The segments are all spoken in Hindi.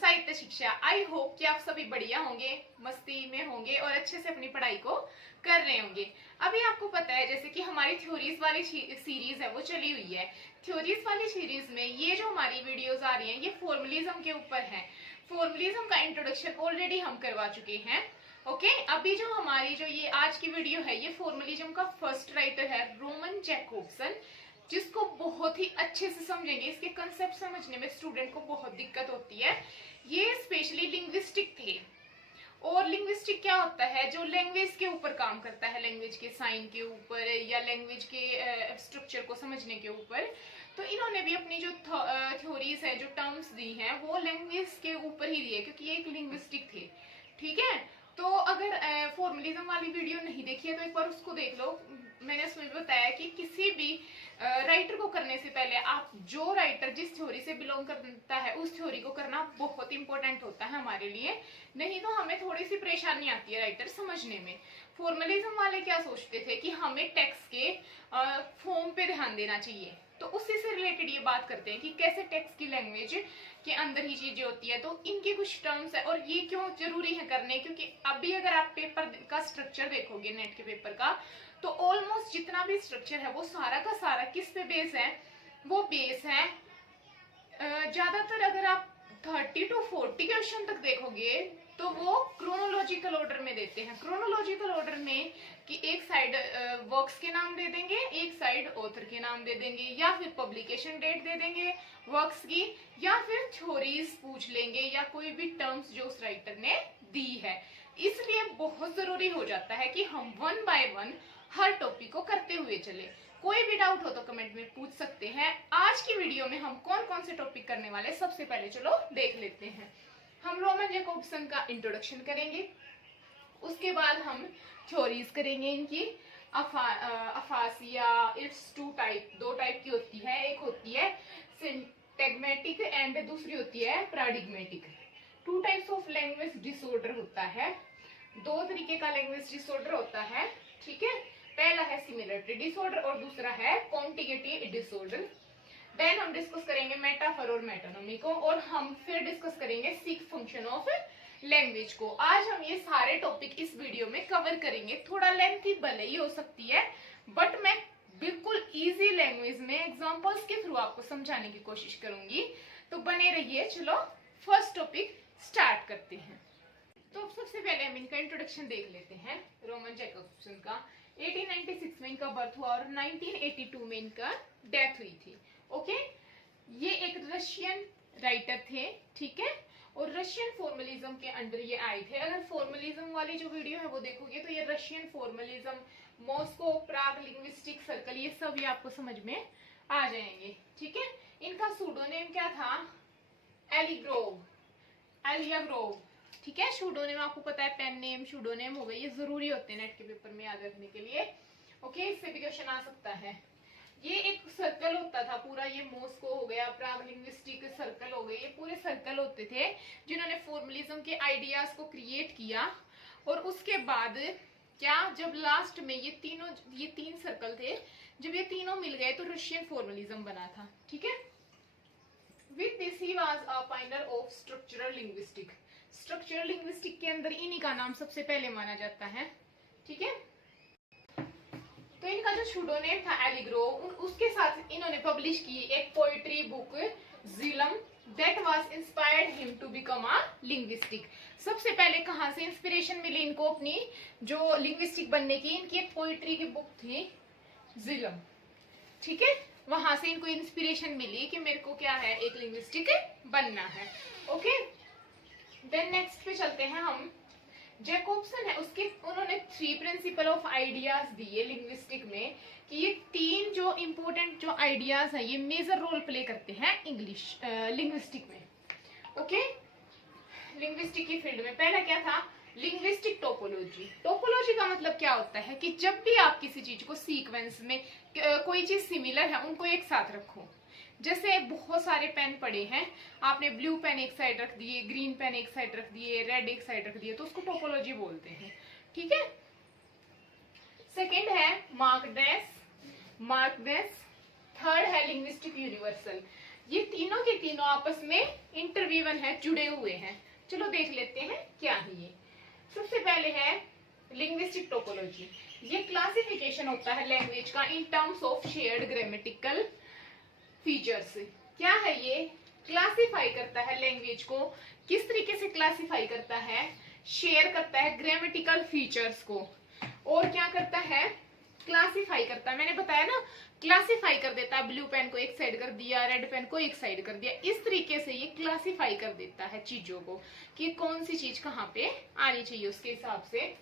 साहित्य शिक्षा। आई होप कि आप सभी बढ़िया होंगे, मस्ती में होंगे और अच्छे से अपनी पढ़ाई को कर रहे होंगे। अभी आपको पता है जैसे कि हमारी थ्योरीज वाली सीरीज है वो चली हुई है। थ्योरीज वाली सीरीज में ये जो हमारी वीडियोस आ रही हैं ये फॉर्मलिज्म के ऊपर है। फॉर्मलिज्म का इंट्रोडक्शन ऑलरेडी हम करवा चुके हैं। ओके, अभी जो हमारी जो ये आज की वीडियो है ये फॉर्मलिज्म का फर्स्ट राइटर है रोमन जैकोब्सन, जिसको बहुत ही अच्छे से समझेंगे। इसके कंसेप्ट समझने में स्टूडेंट को बहुत दिक्कत होती है। ये स्पेशली लिंग्विस्टिक थे। और लिंग्विस्टिक क्या होता है? जो लैंग्वेज के ऊपर काम करता है, लैंग्वेज के साइन के ऊपर या लैंग्वेज के स्ट्रक्चर को समझने के ऊपर। तो इन्होंने भी अपनी जो थ्योरीज है, जो टर्म्स दी हैं, वो लैंग्वेज के ऊपर ही दी है, क्योंकि ये एक लिंग्विस्टिक थे। ठीक है, तो अगर फॉर्मलिज्म वाली वीडियो नहीं देखी है तो एक बार उसको देख लो। मैंने उसमें बताया कि किसी भी राइटर को करने से पहले आप जो राइटर जिस थ्योरी से बिलोंग करता है उस थ्योरी को करना बहुत इंपॉर्टेंट होता है हमारे लिए, नहीं तो हमें थोड़ी सी परेशानी आती है राइटर समझने में। फॉर्मलिज्म वाले क्या सोचते थे कि हमें टेक्स्ट के फॉर्म पे ध्यान देना चाहिए, तो उसी से रिलेटेड ये बात करते हैं कि कैसे टेक्स्ट की लैंग्वेज के अंदर ही चीजें होती है। तो इनके कुछ टर्म्स है और ये क्यों जरूरी है करने, क्योंकि अभी अगर आप पेपर का स्ट्रक्चर देखोगे नेट के पेपर का, तो ऑलमोस्ट जितना भी स्ट्रक्चर है वो सारा का सारा किस पे बेस है? वो बेस है ज्यादातर अगर आप 30 to 40 क्वेश्चन तक देखोगे तो वो क्रोनोलॉजिकल ऑर्डर में देते हैं। क्रोनोलॉजिकल ऑर्डर में कि एक साइड वर्क्स के नाम दे देंगे, एक साइड ऑथर के नाम दे देंगे, या फिर पब्लिकेशन डेट दे देंगे वर्क्स की, या फिर थ्योरीज पूछ लेंगे, या कोई भी टर्म्स जो उस राइटर ने दी है। इसलिए बहुत जरूरी हो जाता है कि हम one by one her topic को करते हुए चले। कोई भी डाउट हो तो कमेंट में पूछ सकते हैं। आज की वीडियो में हम कौन कौन से टॉपिक करने वाले, सबसे पहले चलो देख लेते हैं। हम रोमन जैकोब्सन का इंट्रोडक्शन करेंगे, उसके बाद हम थ्योरीज करेंगे इनकी। अफासिया इट्स दो टाइप की होती है, एक होती है सिंटैग्मेटिक एंड दूसरी होती है पैराडिग्मेटिक। 2 टाइप्स ऑफ लैंग्वेज डिसऑर्डर होता है, 2 तरीके का लैंग्वेज डिसऑर्डर होता है। ठीक है, पहला है सिमिलरिटी डिसऑर्डर और दूसरा है कॉन्टिग्यूटी डिसऑर्डर। देन हम डिस्कस करेंगे मेटाफर और मेटानोमी को, और हम फिर डिस्कस करेंगे सिक्स फंक्शन ऑफ लैंग्वेज को। आज हम ये सारे टॉपिक इस वीडियो में कवर करेंगे। थोड़ा लेंथी भले ही हो सकती है, बट मैं बिल्कुल इजी लैंग्वेज में एग्जांपल्स के थ्रू आपको समझाने की कोशिश करूंगी, तो बने रहिए। चलो फर्स्ट टॉपिक स्टार्ट करते हैं। तो सबसे पहले हम इनका इंट्रोडक्शन देख लेते हैं। रोमन जैकोब्सन का 1896 में इनका बर्थ हुआ और 1982 में इनका डेथ हुई थी। ओके, ये एक रशियन राइटर थे। ठीक है, और रशियन फॉर्मलिज्म के अंडर ये आए थे। अगर फॉर्मलिज्म वाली जो वीडियो है वो देखोगे तो ये रशियन फॉर्मलिज्म, मॉस्को, प्राग लिंग्विस्टिक सर्कल, ये सब ये आपको समझ में आ जाएंगे। ठीक है, इनका सूडोनेम क्या था? एलियाग्रोव। ठीक है, शूडोनेम आपको पता है, पेन नेम, शूडोनेम हो गए, ये जरूरी होते हैं नेट के पेपर में याद रखने के लिए। ओके, इससे भी क्वेश्चन आ सकता है। ये एक सर्कल होता था पूरा, ये मॉस्को हो गया, प्राग लिंग्विस्टिक सर्कल हो गए, ये पूरे सर्कल होते थे जिन्होंने फॉर्मलिज्म के आइडियाज को क्रिएट किया। और उसके बाद क्या, जब लास्ट में ये 3 सर्कल थे, जब ये तीनों मिल गए तो रशियन फॉर्मलिज्म बना था। ठीक है, with this he was a finder of structural linguistic. Structural linguistic के अंदर इन्हीं का नाम सबसे पहले माना जाता है। ठीक है, तो इनका जो शूडोनेम था एलिग्रोव, उसके साथ इन्होंने पब्लिश की एक पोएट्री बुक जिलम, that was inspired him to become a linguistic. सबसे पहले कहां से इंस्पिरेशन मिली इनको अपनी जो लिंग्विस्टिक बनने की? इनकी एक पोएट्री की बुक थी जिलम। ठीक है, वहां से इनको इंस्पिरेशन मिली कि मेरे को क्या है, एक लिंग्विस्टिक बनना है। ओके, देन नेक्स्ट पे चलते हैं हम। जैकोब्सन है उसके, उन्होंने 3 प्रिंसिपल ऑफ आइडियाज दिए लिंग्विस्टिक में, कि ये 3 जो इंपॉर्टेंट जो आइडियाज हैं ये मेजर रोल प्ले करते हैं इंग्लिश लिंग्विस्टिक में। ओके, लिंग्विस्टिक की फील्ड में पहला क्या था? Linguistic topology. टोपोलॉजी का मतलब क्या होता है कि जब भी आप किसी चीज को सीक्वेंस में कोई चीज सिमिलर है उनको एक साथ रखो। जैसे बहुत सारे पेन पड़े हैं, आपने ब्लू पेन एक साइड रख दिए, ग्रीन पेन एक साइड रख दिए, रेड एक साइड रख दिए, तो उसको टोपोलॉजी बोलते हैं। ठीक है, सेकंड है मार्कनेस। थर्ड है लिंग्विस्टिक यूनिवर्सल। ये तीनों के तीनों आपस में इंटरवीवन है, जुड़े हुए हैं। चलो देख लेते हैं क्या है ये। सबसे पहले है लिंग्विस्टिक टोपोलॉजी। ये क्लासिफिकेशन होता है लैंग्वेज का in terms of shared grammatical features. क्या है ये? क्लासिफाई करता है लैंग्वेज को। किस तरीके से क्लासिफाई करता है? शेयर करता है ग्रामेटिकल फीचर्स को। और क्या करता है? क्लासिफाई करता है। मैंने बताया ना, क्लासिफाई कर देता है। ब्लू पेन को एक साइड कर दिया, रेड पेन को एक साइड कर दिया। इस तरीके से ये क्लासिफाई कर देता है चीजों को कि कौन सी चीज कहाँ पे आनी चाहिए उसके हिसाब से।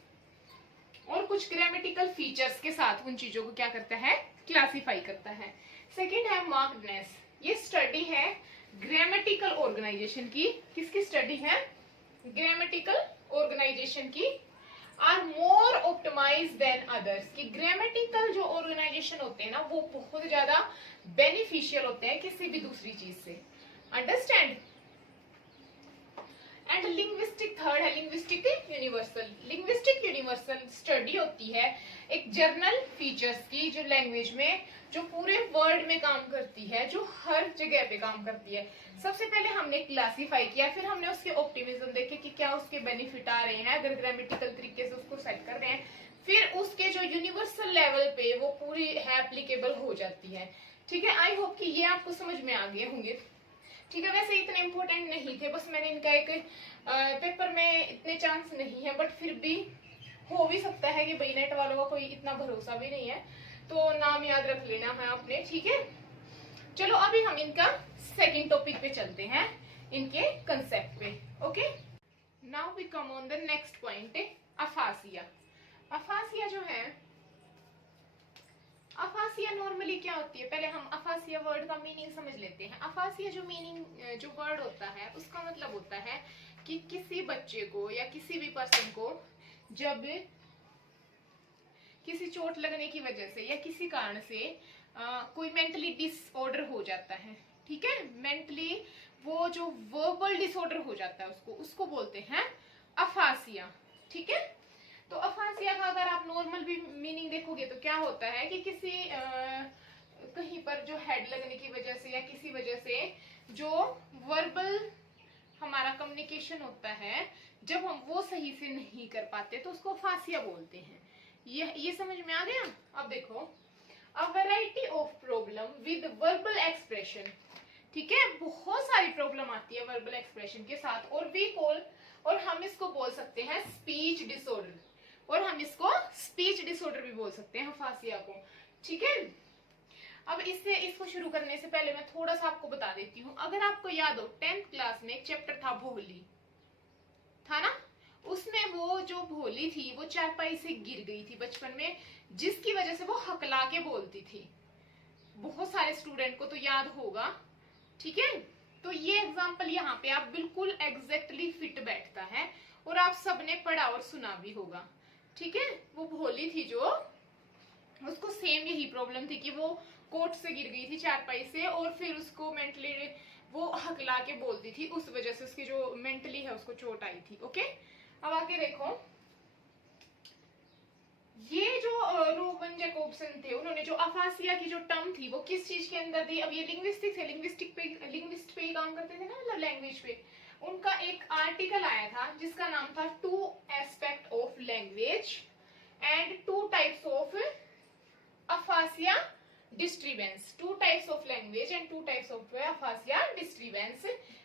और कुछ ग्रामेटिकल फीचर्स के साथ उन चीजों को क्या करता है? क्लासिफाई करता है। सेकेंड है मार्क्डनेस। ये स्टडी है ग्रामेटिकल ऑर्गेनाइजेशन की। किसकी स्टडी है? ग्रामेटिकल ऑर्गेनाइजेशन की। Are more optimise than others. कि ग्रामेटिकल जो ऑर्गेनाइजेशन होते हैं ना, वो बहुत ज्यादा बेनिफिशियल होते हैं किसी भी दूसरी चीज से। अंडरस्टैंड? एंड लिंग्विस्टिक थर्ड है linguistic universal. Linguistic universal study होती है एक जर्नल फीचर्स की, जो लैंग्वेज में, जो पूरे वर्ल्ड में काम करती है, जो हर जगह पे काम करती है। सबसे पहले हमने क्लासिफाई किया, फिर हमने उसके ऑप्टिमिज्म देखे कि क्या उसके बेनिफिट आ रहे हैं अगर ग्रामेटिकल तरीके से उसको सेट कर रहे हैं। फिर उसके जो यूनिवर्सल लेवल पे वो पूरी है एप्लीकेबल हो जाती है। ठीक है, आई होप कि ये आपको समझ में आ गए होंगे। ठीक है, वैसे इतने इंपॉर्टेंट नहीं थे, बस मैंने इनका एक पेपर में इतने चांस नहीं है, बट फिर भी हो भी सकता है कि भाई नेट वालों का कोई इतना भरोसा भी नहीं है, तो नाम याद रख लेना है आपने। ठीक है, चलो अभी हम इनका सेकंड टॉपिक पे चलते हैं, इनके कंसेप्ट पे। Okay, now we come on the next point, aphasia. Aphasia जो है, अफासिया नॉर्मली क्या होती है? पहले हम अफासिया वर्ड का मीनिंग समझ लेते हैं। अफासिया जो मीनिंग, जो वर्ड होता है, उसका मतलब होता है कि किसी बच्चे को या किसी भी पर्सन को जब किसी चोट लगने की वजह से या किसी कारण से कोई मेंटली डिसऑर्डर हो जाता है। ठीक है, मेंटली वो जो वर्बल डिसऑर्डर हो जाता है उसको बोलते हैं अफासिया। ठीक है, तो अफासिया का अगर आप नॉर्मल भी मीनिंग देखोगे तो क्या होता है कि किसी कहीं पर जो हेड लगने की वजह से या किसी वजह से जो वर्बल हमारा कम्युनिकेशन होता है, जब हम वो सही से नहीं कर पाते तो उसको अफासिया बोलते हैं। ये समझ में आ गया? अब देखो, a variety of problem with verbal expression. ठीक है, बहुत सारी प्रॉब्लम आती है वर्बल एक्सप्रेशन के साथ, और वी कॉल, और हम इसको बोल सकते हैं स्पीच डिसऑर्डर, और हम इसको स्पीच डिसऑर्डर भी बोल सकते हैं अफासिया को। ठीक है, अब इसको शुरू करने से पहले मैं थोड़ा सा आपको बता देती हूँ। अगर आपको याद हो 10th क्लास में एक चैप्टर था भोली, था ना? उसमें वो जो भोली थी वो चारपाई से गिर गई थी बचपन में, जिसकी वजह से वो हकला के बोलती थी। बहुत सारे स्टूडेंट को तो याद होगा। ठीक है, तो ये एग्जाम्पल यहाँ पे आप बिल्कुल एग्जैक्टली फिट बैठता है, और आप सबने पढ़ा और सुना भी होगा। ठीक है, वो भोली थी जो, उसको सेम यही प्रॉब्लम थी कि वो कोट से गिर गई थी चारपाई से, और फिर उसको मेंटली वो हकला के बोलती थी, उस वजह से उसकी जो मेंटली है उसको चोट आई थी। ओके, अब आगे देखो, ये जो रोवन जैकोब्सन थे, उन्होंने जो अफासिया की जो टर्म थी वो किस चीज के अंदर दी? अब ये लिंग्विस्टिक्स है, लिंग्विस्ट पे ही काम करते थे ना, मतलब लैंग्वेज पे। उनका एक आर्टिकल आया था जिसका नाम था to aspect of language and two types of aphasia disturbance. Two types of language and two types of aphasia disturbance.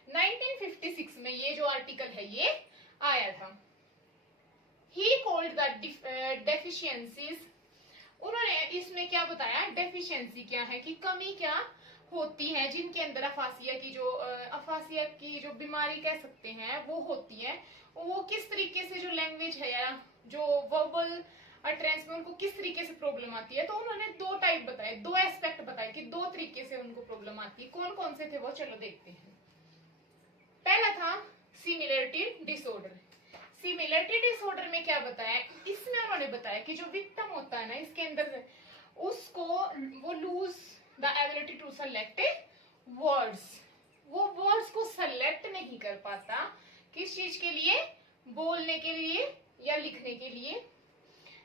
1956 में ये जो आर्टिकल है ये आया था। He called the deficiencies, उन्होंने इसमें क्या बताया? डेफिशिएंसी क्या है, कि कमी क्या होती है जिनके अंदर अफासिया की जो बीमारी कह सकते हैं वो होती है। वो किस तरीके से जो लैंग्वेज है या जो वर्बल अटरेंस में उनको किस तरीके से प्रॉब्लम आती है। तो उन्होंने दो टाइप बताए, दो एस्पेक्ट बताए कि दो तरीके से उनको प्रॉब्लम आती है। कौन कौन से थे वो, चलो देखते हैं। पहला था सिमिलरिटी डिसऑर्डर। सिमिलरिटी डिसऑर्डर में क्या बताया? इसमें उन्होंने बताया कि जो विक्टिम होता है ना इसके अंदर, उसको वो lose the ability to select words, वो वर्ड्स को सेलेक्ट नहीं कर पाता। किस चीज के लिए? बोलने के लिए या लिखने के लिए।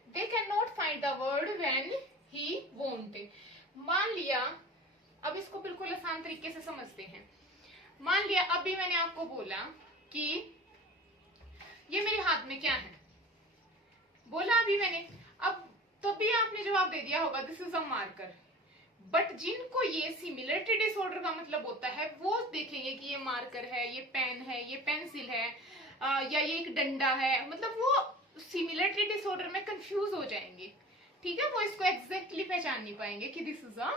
They can not find the word when he want. मान लिया, अब इसको तरीके से समझते हैं। मान लिया अभी मैंने आपको बोला कि ये मेरे हाथ में क्या है, बोला अभी मैंने, अब तभी आपने जवाब दे दिया होगा this is a marker. But जिनको ये सिमिलरिटी डिसऑर्डर का मतलब होता है वो देखेंगे कि ये मार्कर है, ये पेन है, ये पेंसिल है, या ये एक डंडा है, मतलब वो सिमिलरिटी डिसऑर्डर में कंफ्यूज हो जाएंगे। ठीक है, वो इसको एग्जैक्टली पहचान नहीं पाएंगे कि दिस इज अ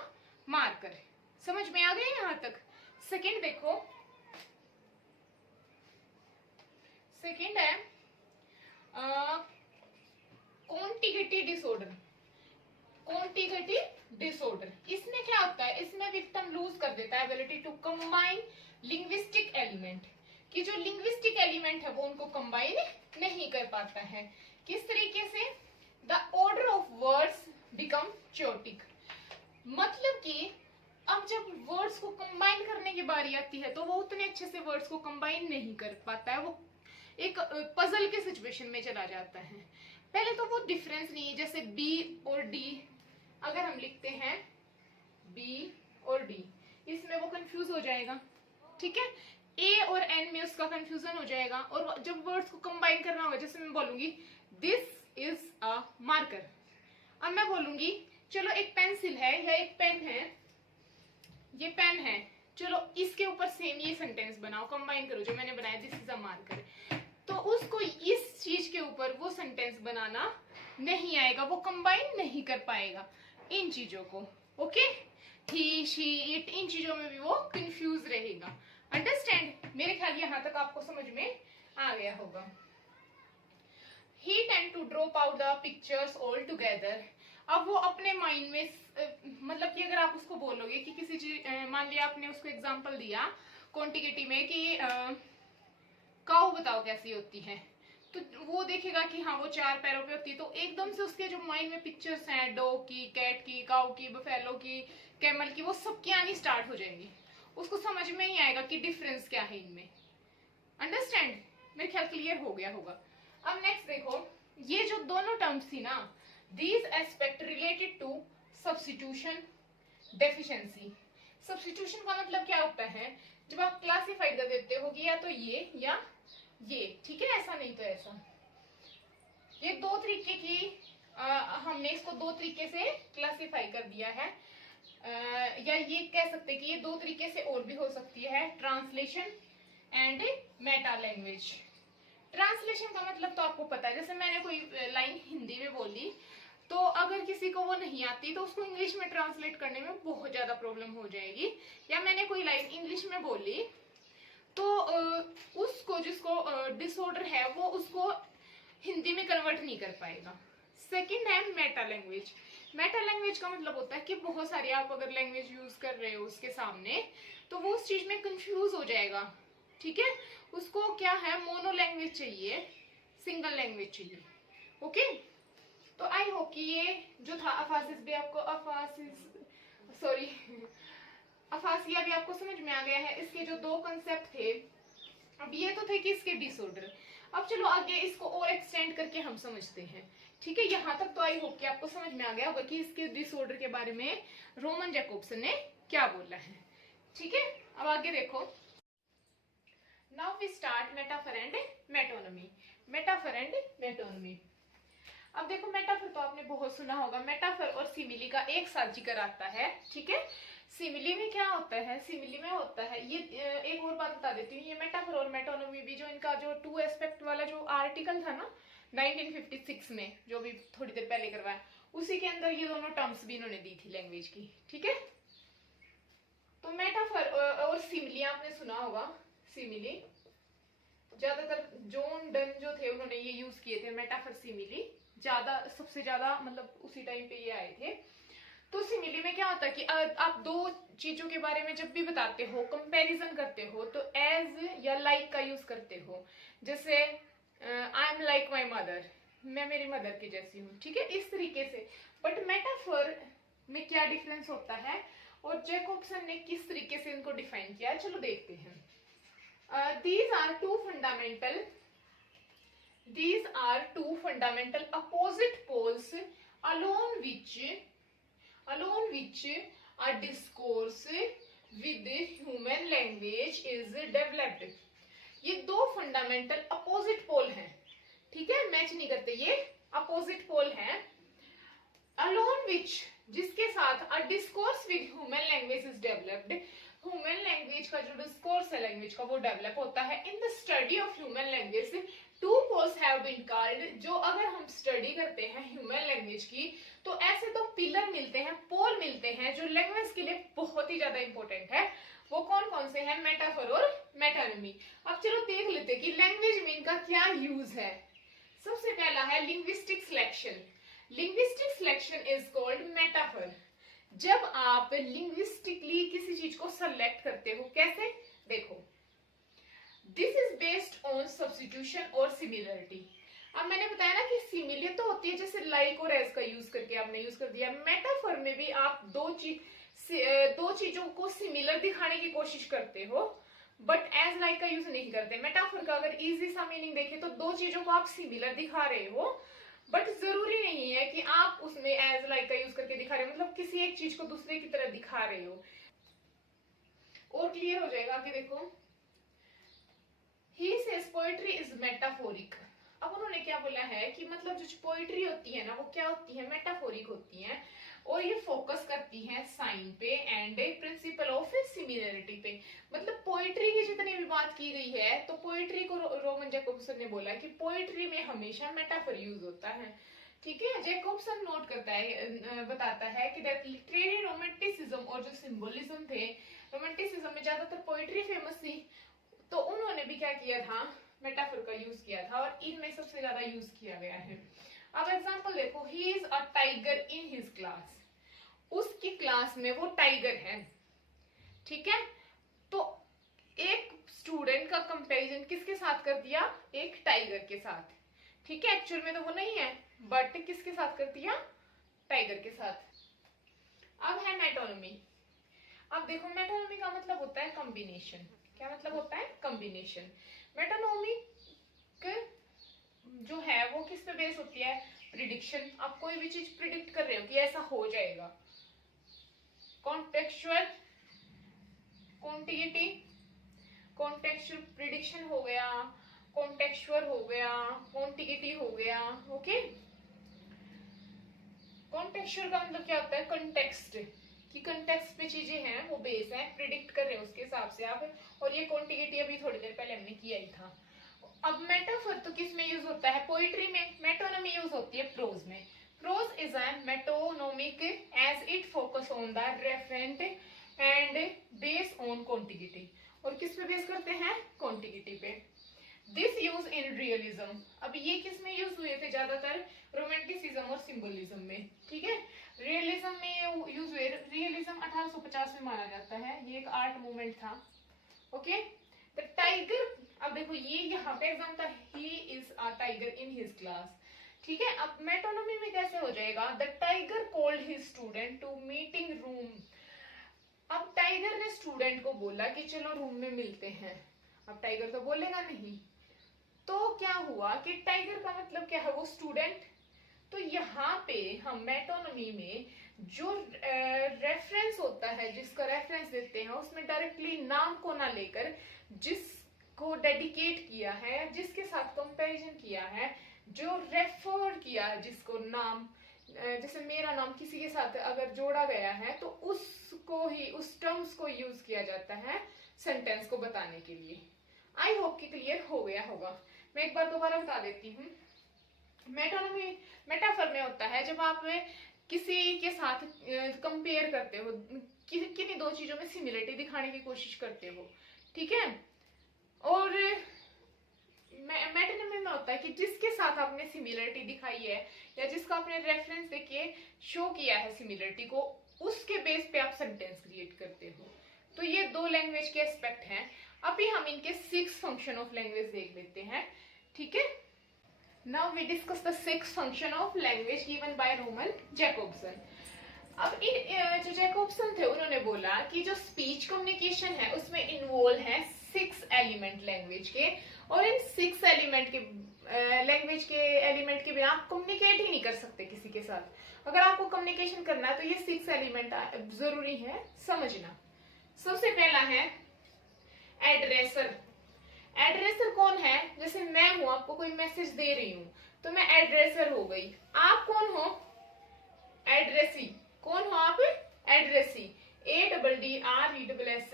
मार्कर। समझ में आ गया यहां तक? सेकंड देखो, सेकंड है कॉन्टिगिटी डिसऑर्डर। कॉन्टिगिटी डिसऑर्डर, इसमें क्या होता है, इसमें विक्टिम लूज कर देता है ability to combine linguistic element, कि जो लिंग्विस्टिक एलिमेंट है वो उनको कंबाइन नहीं कर पाता है। किस तरीके से? The order of words become chaotic, मतलब कि अब जब वर्ड्स को कंबाइन करने की बारी आती है तो वो उतने अच्छे से वर्ड्स को कंबाइन नहीं कर पाता है, वो एक पजल के सिचुएशन में चला जाता है। पहले तो वो डिफरेंस नहीं है, जैसे बी और डी अगर हम लिखते हैं बी और डी, इसमें वो कंफ्यूज हो जाएगा। ठीक है, ए और एन में उसका कंफ्यूजन हो जाएगा। और जब वर्ड्स को कंबाइन करना होगा, जैसे मैं बोलूंगी दिस इज अ मार्कर, अब मैं बोलूंगी चलो एक पेंसिल है या एक पेन है, ये पेन है, चलो इसके ऊपर सेम ये सेंटेंस बनाओ, कंबाइन करो जो मैंने बनाया दिस इज अ मार्कर, तो उसको इस चीज के ऊपर वो सेंटेंस बनाना नहीं आएगा, वो कंबाइन नहीं कर पाएगा इन चीजों को। ओके, ही शी इट, इन चीजों में भी वो कंफ्यूज रहेगा। अंडरस्टैंड? मेरे ख्याल यहां तक आपको समझ में आ गया होगा। He tend to drop out the pictures altogether, अब वो अपने माइंड में मतलब कि अगर आप उसको बोलोगे कि किसी चीज, मान लिया आपने उसको एग्जांपल दिया क्वांटिटी में कि काऊ बताओ कैसी होती है, तो वो देखेगा कि हाँ वो 4 पैरों पे होती है, तो एकदम से उसके जो माइंड में पिक्चर्स हैं डॉग की, कैट की, काऊ की, बफेलो की, कैमल की, वो सबकी आनी स्टार्ट हो जाएंगी। उसको समझ में नहीं आएगा कि डिफरेंस क्या है इनमें। अंडरस्टैंड? मेरे ख्याल क्लियर हो गया होगा। अब नेक्स्ट देखो, ये जो दोनों टर्म्स थी ना, these aspect related to substitution deficiency. Substitution का मतलब क्या होता है, जब आप क्लासिफाई कर देते हो कि या तो ये या ये, ठीक है, ऐसा नहीं तो ऐसा। ये दो तरीके की हमने इसको दो तरीके से क्लासिफाई कर दिया है, या ये कह सकते हैं कि ये दो तरीके से और भी हो सकती है, translation and Meta language. Translation का मतलब तो आपको पता है, जैसे मैंने कोई लाइन हिंदी में बोली तो अगर किसी को वो नहीं आती तो उसको इंग्लिश में ट्रांसलेट करने में बहुत ज्यादा प्रॉब्लम हो जाएगी। या मैंने कोई लाइन इंग्लिश में बोली तो उसको जिसको डिसऑर्डर है वो उसको हिंदी में कन्वर्ट नहीं कर पाएगा। सेकंड है मेटा लैंग्वेज। मेटा लैंग्वेज का मतलब होता है कि बहुत सारी आप अगर लैंग्वेज यूज कर रहे हो उसके सामने, तो वो उस चीज में कंफ्यूज हो जाएगा। ठीक है, उसको क्या है, मोनो लैंग्वेज चाहिए, सिंगल लैंग्वेज चाहिए। ओके, तो आई होप कि ये जो था अफासिस भी आपको अफासिया भी आपको समझ में आ गया है। इसके जो दो कंसेप्ट थे, अब ये तो थे कि इसके डिसऑर्डर, अब चलो आगे इसको और एक्सटेंड करके हम समझते हैं। ठीक है, यहाँ तक तो आई होप कि आपको समझ में आ गया होगा कि इसके डिसऑर्डर के बारे में रोमन जैकोब्सन ने क्या बोला है। ठीक है, अब आगे देखो, now we start metaphor and metonymy. Metaphor and metonymy, अब देखो मेटाफर तो आपने बहुत सुना होगा, मेटाफर और सिमिली का एक साथ जिक्र आता है। ठीक है, सिमिली में क्या होता है, सिमिली में होता है ये, एक और बात बता देती हूँ, ये मेटाफर और मेटोनमी भी जो इनका जो 2 एस्पेक्ट वाला जो आर्टिकल था ना 1956 में, जो भी थोड़ी देर पहले करवाया, उसी के अंदर ये दोनों टर्म्स भी इन्होंने दी थी लैंग्वेज की। ठीक है, तो मेटाफर और सिमिली आपने सुना होगा। सिमिली ज्यादातर जॉन डन जो थे उन्होंने ये यूज किए थे, मेटाफर सिमिली ज्यादा, सबसे ज्यादा मतलब उसी टाइम पे ये आए थे। तो सिमिली में क्या होता है कि आप दो चीजों के बारे में जब भी बताते हो, कंपैरिजन करते हो, तो एज या लाइक का यूज करते हो। जैसे I am like my mother, मैं मेरी मदर की जैसी हूँ। ठीक है, इस तरीके से। बट मेटाफर में क्या डिफरेंस होता है और जैकोब्सन ने किस तरीके से इनको डिफाइन किया, चलो देखते हैं। These are two fundamental opposite poles along which a discourse with language is developed. ये दो फंडामेंटल अपोजिट पोल हैं, ठीक है, मैच नहीं करते, ये अपोजिट पोल हैं। अलोन विच, जिसके साथ अ discourse with human language is developed, human language का जो डिस्कोर्स है लैंग्वेज का वो डेवलप होता है। In the study of human language two poles have been called, जो अगर हम स्टडी करते हैं ह्यूमन लैंग्वेज की तो ऐसे दो पिलर मिलते हैं, पोल मिलते हैं जो लैंग्वेज के लिए बहुत ही ज्यादा इंपॉर्टेंट है। वो कौन कौन से हैं? मेटाफर और मेटानिमी। अब चलो देख लेते हैं कि लैंग्वेज में इनका क्या यूज है। सबसे पहला है linguistic selection. Linguistic selection is called metaphor. जब आप लिंग्विस्टिकली किसी चीज को सेलेक्ट करते हो, कैसे? देखो, this is based on substitution और सिमिलरिटी। अब मैंने बताया ना कि सिमिलर तो होती है, जैसे लाइक और एज का यूज करके आपने यूज कर दिया। मेटाफर में भी आप दो चीजों को सिमिलर दिखाने की कोशिश करते हो, बट एज लाइक का यूज नहीं करते। मेटाफर का अगर इजी सा मीनिंग देखें तो दो चीजों को आप सिमिलर दिखा रहे हो, बट जरूरी नहीं है कि आप उसमें एज लाइक का यूज करके दिखा रहे हो, मतलब किसी एक चीज को दूसरे की तरह दिखा रहे हो। और क्लियर हो जाएगा कि देखो, he says poetry is metaphoric. अब उन्होंने क्या बोला है कि मतलब जो पोएट्री होती है ना वो क्या होती है? मेटाफोरिक होती है, और ये फोकस करती है साइन पे एंड प्रिंसिपल ऑफ सिमिलरिटी पे। मतलब पोएट्री की जितनी भी बात की गई है तो पोएट्री को रोमन जैकोब्सन ने बोला कि पोएट्री में हमेशा मेटाफर यूज होता है, ठीक है। जैकोब्सन नोट करता है, बताता है कि दैट लिटरेरी रोमांटिसिज्म और जो सिंबोलिज्म थे, रोमांटिसिज्म में ज्यादातर पोएट्री फेमस थी, तो उन्होंने भी क्या किया था? मेटाफर का यूज किया था, और इनमें सबसे ज्यादा यूज किया गया है। अब एग्जांपल देखो, ही is a tiger in his class. उसकी क्लास में वो टाइगर है, ठीक है। तो एक स्टूडेंट का कंपैरिजन किसके साथ कर दिया? एक टाइगर के साथ, ठीक है। एक्चुअल में तो वो नहीं है, बट किसके साथ कर दिया? टाइगर के साथ। अब है मेटोनमी। अब देखो, मेटोनमी का मतलब होता है कॉम्बिनेशन। क्या मतलब होता है? कॉम्बिनेशन। मेटोनोमिक जो है वो किस पे बेस होती है? प्रिडिक्शन। आप कोई भी चीज प्रिडिक्ट कर रहे हो कि ऐसा हो जाएगा। कॉन्टेक्चुअल, कॉन्टिगिटी, कॉन्टेक्चुअल प्रिडिक्शन हो गया, कॉन्टेक्चुअल हो गया, कॉन्टिगिटी हो गया, ओके। कॉन्टेक्चुअल का मतलब क्या होता है? कंटेक्स्ट, कि कंटेक्स्ट पे चीजें हैं वो बेस है, प्रिडिक्ट कर रहे हो उसके हिसाब से आप। और ये कॉन्टिगिटी अभी थोड़ी देर पहले हमने किया ही था। अब मेटाफर तो किस में यूज होता है? पोइट्री में। मेटोनमी यूज होती है प्रोज में। Prose is a metonymic as it focus on the referent and base on contiguity. और किस पे बेस करते हैं? कॉन्टिगिटी पे। This use in realism. अब ये किस में यूज हुए थे ज्यादातर? रोमांटिसिज्म और सिंबोलिज्म में, ठीक है। रियलिज्म में यूज हुए। रियलिज्म 1850 में माना जाता है, ये एक आर्ट मूवमेंट था, ओके। द टाइगर, अब देखो ये यहाँ पे एग्जाम था, he is a tiger in his class, ठीक है। अब मेटोनमी में कैसे हो जाएगा? The tiger called his student to meeting room. अब टाइगर ने स्टूडेंट को बोला कि चलो रूम में मिलते हैं। अब टाइगर तो बोलेगा नहीं, तो क्या हुआ कि टाइगर का मतलब क्या है? वो स्टूडेंट। तो यहाँ पे हम मेटोनमी में जो रेफरेंस होता है, जिसका रेफरेंस देते हैं, उसमें डायरेक्टली नाम को ना लेकर जिसको डेडिकेट किया है, जिसके साथ कंपैरिजन किया है, जो रेफर किया है, जिसको नाम, जैसे मेरा नाम किसी के साथ अगर जोड़ा गया है तो उसको ही, उस टर्म्स को यूज किया जाता है सेंटेंस को बताने के लिए। आई होप कि क्लियर हो गया होगा। मैं एक बार दोबारा बता देती हूँ। मेटोनमी मेटाफर में होता है जब आप किसी के साथ कंपेयर करते हो, किन्हीं दो चीजों में सिमिलरिटी दिखाने की कोशिश करते हो, ठीक है। और मेटोनमी में होता है कि जिसके साथ आपने सिमिलरिटी दिखाई है या जिसका आपने रेफरेंस देके शो किया है सिमिलरिटी को, उसके बेस पे आप सेंटेंस क्रिएट करते हो। तो ये दो लैंग्वेज के एस्पेक्ट हैं। अभी हम इनके 6 फंक्शन ऑफ लैंग्वेज देख लेते हैं, ठीक है। Now we discuss the 6 function of language given by Roman Jacobson. अब जो जैकोब्सन थे उन्होंने बोला कि जो स्पीच कम्युनिकेशन है उसमें इन्वॉल्व है 6 एलिमेंट लैंग्वेज के, और इन 6 एलिमेंट के लैंग्वेज के एलिमेंट के बिना आप कम्युनिकेट ही नहीं कर सकते किसी के साथ। अगर आपको कम्युनिकेशन करना है तो ये 6 एलिमेंट जरूरी है समझना। सबसे पहला है एड्रेसर। एड्रेसर कौन है? जैसे मैं हूं, आपको कोई मैसेज दे रही हूं तो मैं एड्रेसर हो गई। आप कौन हो? एड्रेसी। कौन हो आप? एड्रेसी। ADDRESSE।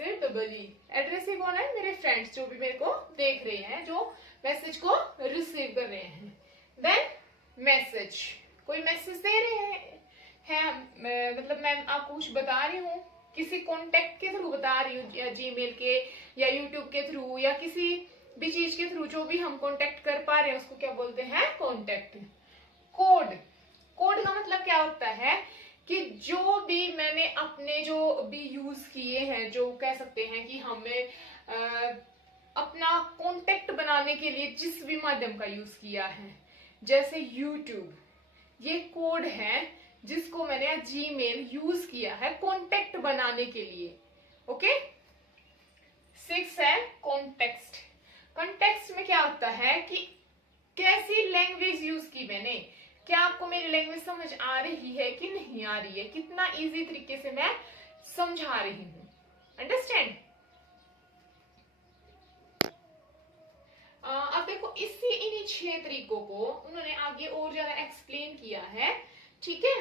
एड्रेसी कौन है? मेरे फ्रेंड्स जो भी मेरे को देख रहे हैं, जो मैसेज को रिसीव कर रहे हैं। देन मैसेज, कोई मैसेज दे रहे हैं मतलब मैं आपको कुछ बता रही हूँ, किसी कॉन्टेक्ट के थ्रू बता रही हूँ, या जीमेल के या यूट्यूब के थ्रू या किसी भी चीज के थ्रू जो भी हम कॉन्टेक्ट कर पा रहे हैं उसको क्या बोलते हैं? कॉन्टेक्ट। कोड। कोड का मतलब क्या होता है कि जो भी मैंने अपने जो भी यूज किए हैं, जो कह सकते हैं कि हमें अपना कॉन्टेक्ट बनाने के लिए जिस भी माध्यम का यूज किया है, जैसे यूट्यूब, ये कोड है जिसको मैंने जीमेल यूज किया है कॉन्टेक्ट बनाने के लिए। ओके। 6 है कॉन्टेक्स्ट। कॉन्टेक्स्ट में क्या होता है कि कैसी लैंग्वेज यूज की मैंने, क्या आपको मेरी लैंग्वेज समझ आ रही है कि नहीं आ रही है, कितना इजी तरीके से मैं समझा रही हूं। अंडरस्टैंड? अब देखो, इसी इन्हीं 6 तरीकों को उन्होंने आगे और ज्यादा एक्सप्लेन किया है। ठीक है,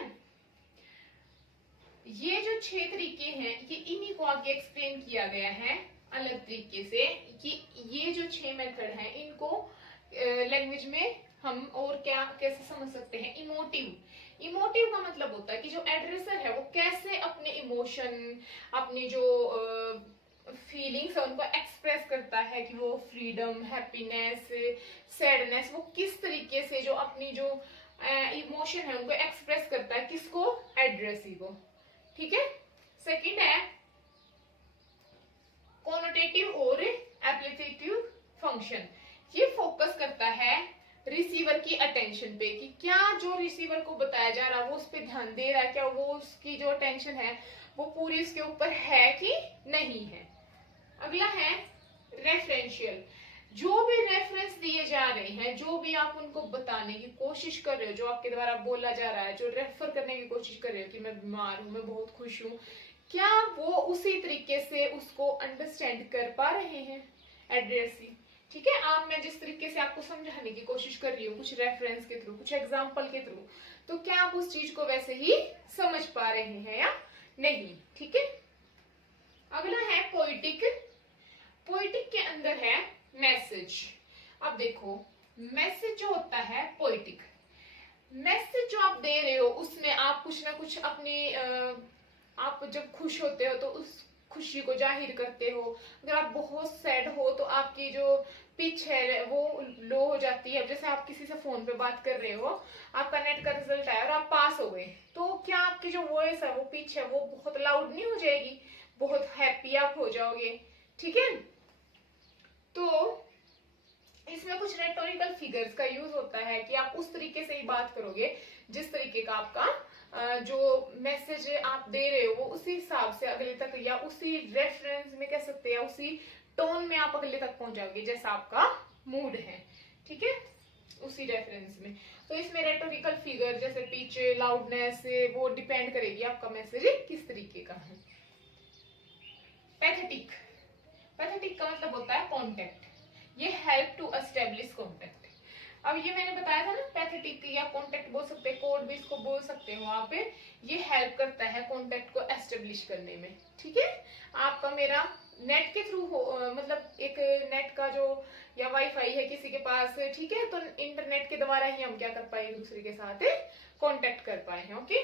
ये जो 6 तरीके हैं ये इन्हीं को आगे एक्सप्लेन किया गया है अलग तरीके से, कि ये जो 6 मेथड हैं इनको लैंग्वेज में हम और क्या कैसे समझ सकते हैं। इमोटिव। इमोटिव का मतलब होता है कि जो एड्रेसर है वो कैसे अपने इमोशन, अपनी जो फीलिंग्स है उनको एक्सप्रेस करता है, कि वो फ्रीडम, हैप्पीनेस, सैडनेस, वो किस तरीके से जो अपनी जो इमोशन है उनको एक्सप्रेस करता है, किसको? एड्रेसी को। ठीक है। सेकंड है कॉनोटेटिव और एप्लीकेटिव फंक्शन। ये फोकस करता है रिसीवर की अटेंशन पे, कि क्या जो रिसीवर को बताया जा रहा है वो उस पर ध्यान दे रहा है, क्या वो उसकी जो अटेंशन है वो पूरी उसके ऊपर है कि नहीं है। अगला है रेफरेंशियल। जो भी रेफरेंस दिए जा रहे हैं, जो भी आप उनको बताने की कोशिश कर रहे हो, जो आपके द्वारा बोला जा रहा है, जो रेफर करने की कोशिश कर रहे हो कि मैं बीमार हूं, मैं बहुत खुश हूं, क्या वो उसी तरीके से उसको अंडरस्टैंड कर पा रहे हैं? एड्रेसी। ठीक है। आप, मैं जिस तरीके से आपको समझाने की कोशिश कर रही हूँ कुछ रेफरेंस के थ्रू, कुछ एग्जाम्पल के थ्रू, तो क्या आप उस चीज को वैसे ही समझ पा रहे हैं या नहीं? ठीक है। अगला है पोइटिक। पोइटिक के अंदर है मैसेज। अब देखो, मैसेज जो होता है पोइटिक, मैसेज जो आप दे रहे हो उसमें आप कुछ ना कुछ अपनी आप जब खुश होते हो तो उस खुशी को जाहिर करते हो। अगर आप बहुत सैड हो तो आपकी जो पिच है वो लो हो जाती है। जैसे आप किसी से फोन पे बात कर रहे हो, आपका नेट का रिजल्ट आया और आप पास हो गए, तो क्या आपकी जो वॉइस है, वो पिच है, वो बहुत लाउड नहीं हो जाएगी? बहुत हैप्पी आप हो जाओगे। ठीक है। तो इसमें कुछ रेटोरिकल फिगर्स का यूज होता है कि आप उस तरीके से ही बात करोगे जिस तरीके का आपका जो मैसेज आप दे रहे हो वो उसी हिसाब से अगले तक, या उसी रेफरेंस में कह सकते हैं, उसी टोन में आप अगले तक पहुंचाओगे जैसा आपका मूड है। ठीक है, उसी रेफरेंस में। तो इसमें रेटोरिकल फिगर जैसे पिच, लाउडनेस, वो डिपेंड करेगी आपका मैसेज किस तरीके का है। पैथेटिक। पैथेटिक का मतलब होता है कॉन्टेक्ट। ये हेल्प टू एस्टेब्लिश कॉन्टेक्ट। अब ये मैंने बताया था ना, पैथेटिक या कॉन्टेक्ट बोल सकते हैं, कोड भी इसको बोल सकते हो आप। ये हेल्प करता है कॉन्टेक्ट को एस्टेब्लिश करने में। ठीक है। आपका मेरा नेट के थ्रू मतलब एक नेट का जो या वाईफाई है किसी के पास, ठीक है, तो इंटरनेट के द्वारा ही हम क्या कर पाए, एक दूसरे के साथ कॉन्टेक्ट कर पाए हैं। ओके।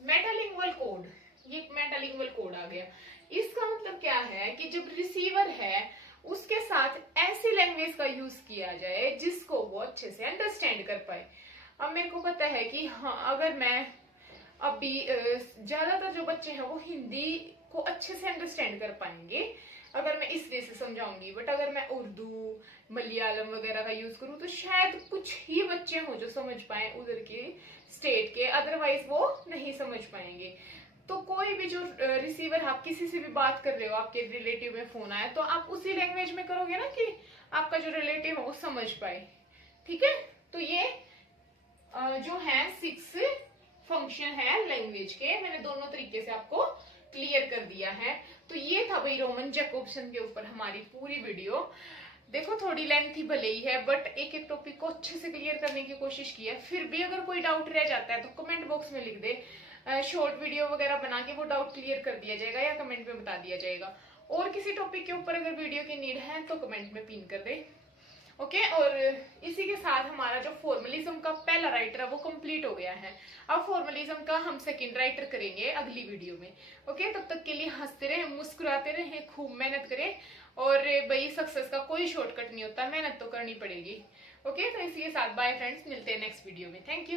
मेटालिंगुअल कोड। ये मेटालिंगुअल कोड आ गया। इसका मतलब क्या है कि जब रिसीवर है उसके साथ ऐसी लैंग्वेज का यूज किया जाए जिसको वो अच्छे से अंडरस्टैंड कर पाए। अब मेरे को पता है कि हाँ, अगर मैं अभी ज्यादातर जो बच्चे हैं वो हिंदी को अच्छे से अंडरस्टैंड कर पाएंगे अगर मैं इस वे से समझाऊंगी, बट अगर मैं उर्दू, मलयालम वगैरह का यूज करूँ तो शायद कुछ ही बच्चे हों जो समझ पाए उधर के स्टेट के, अदरवाइज वो नहीं समझ पाएंगे। तो कोई भी जो रिसीवर, आप किसी से भी बात कर रहे हो, आपके रिलेटिव में फोन आया, तो आप उसी लैंग्वेज में करोगे ना कि आपका जो रिलेटिव है वो समझ पाए। ठीक है। तो ये जो है 6 फंक्शन है लैंग्वेज के, मैंने दोनों तरीके से आपको क्लियर कर दिया है। तो तो ये था भाई रोमन जैकोब्सन के ऊपर हमारी पूरी वीडियो। देखो थोड़ी लेंथ ही भले ही है, बट एक एक टॉपिक को अच्छे से क्लियर करने की कोशिश की है। फिर भी अगर कोई डाउट रह जाता है तो कमेंट बॉक्स में लिख दे, शॉर्ट वीडियो वगैरह बना के वो डाउट क्लियर कर दिया जाएगा या कमेंट में बता दिया जाएगा। और किसी टॉपिक के ऊपर अगर वीडियो की नीड है तो कमेंट में पिन कर दे। ओके और इसी के साथ हमारा जो फॉर्मलिज्म का पहला राइटर है वो कंप्लीट हो गया है। अब फॉर्मलिज्म का हम सेकंड राइटर करेंगे अगली वीडियो में। ओके तब तक के लिए हंसते रहे, मुस्कुराते रहे, खूब मेहनत करें। और भाई सक्सेस का कोई शॉर्टकट नहीं होता, मेहनत तो करनी पड़ेगी। ओके तो इसी के साथ बाय फ्रेंड्स, मिलते हैं नेक्स्ट वीडियो में। Thank you.